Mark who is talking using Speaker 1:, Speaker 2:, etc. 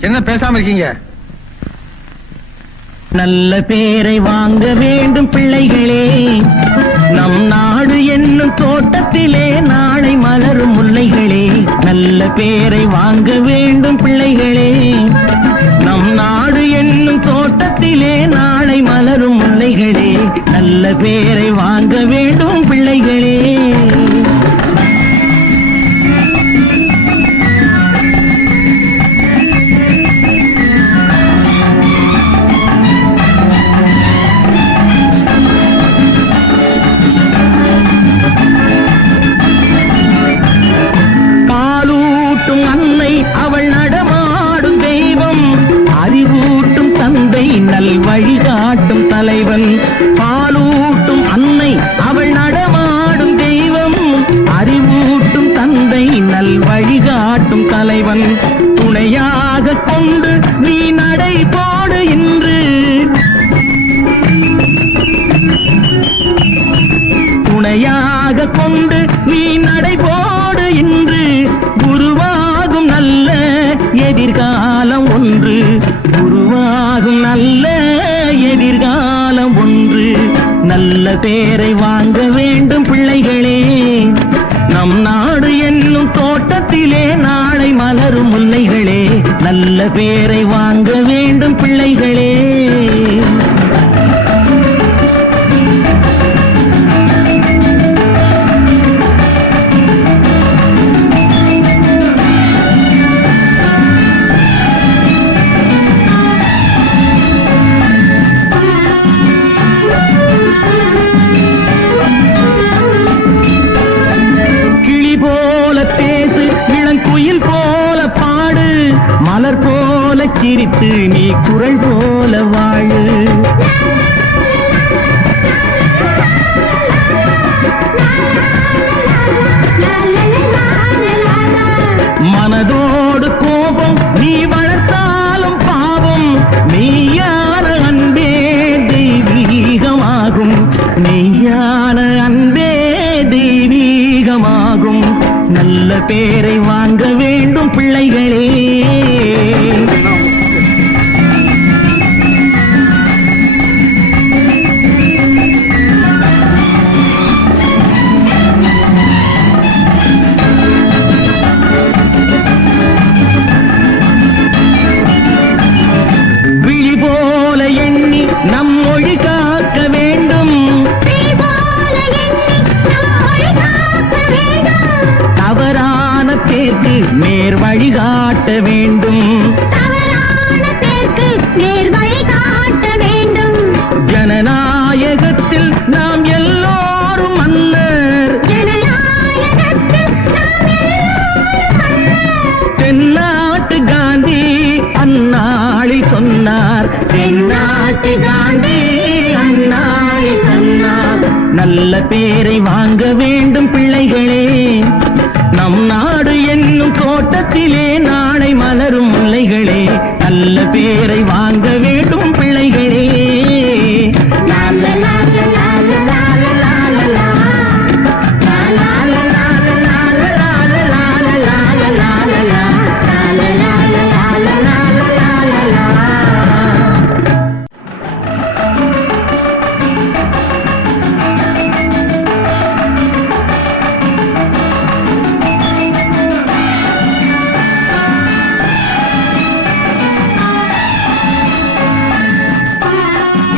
Speaker 1: என்ன பேசாம இருக்கீங்க?
Speaker 2: நல்ல பேரை வாங்க வேண்டும் பிள்ளைகளே. நம் நாடு என்னும் தோட்டத்திலே நாளை மலரும் முல்லைகளே. நல்ல பேரை வாங்க வழிகாட்டும் துணையாக கொண்டு நீ நடை போடு இன்று. துணையாக கொண்டு நீ நடைபோடு இன்று. குருவாகும் நல்ல எதிர்காலம் ஒன்று. குருவாகும் நல்ல எதிர்காலம் ஒன்று. நல்ல பேரை வாங்க வேண்டும். நல்ல பேரை வாங்க வேண்டும் பிள்ளைகளே. சிரித்து நீ குரல் போல வா தென்னாட்டு காந்தி அந்நாளில் சொன்னார் நல்ல பேரை வாங்க வேண்டும் பிள்ளைகளே. நம் நாடு என்னும் தோட்டத்திலே நாளை மலரும் முல்லைகளே. நல்ல பேரை வாங்க வேண்டும்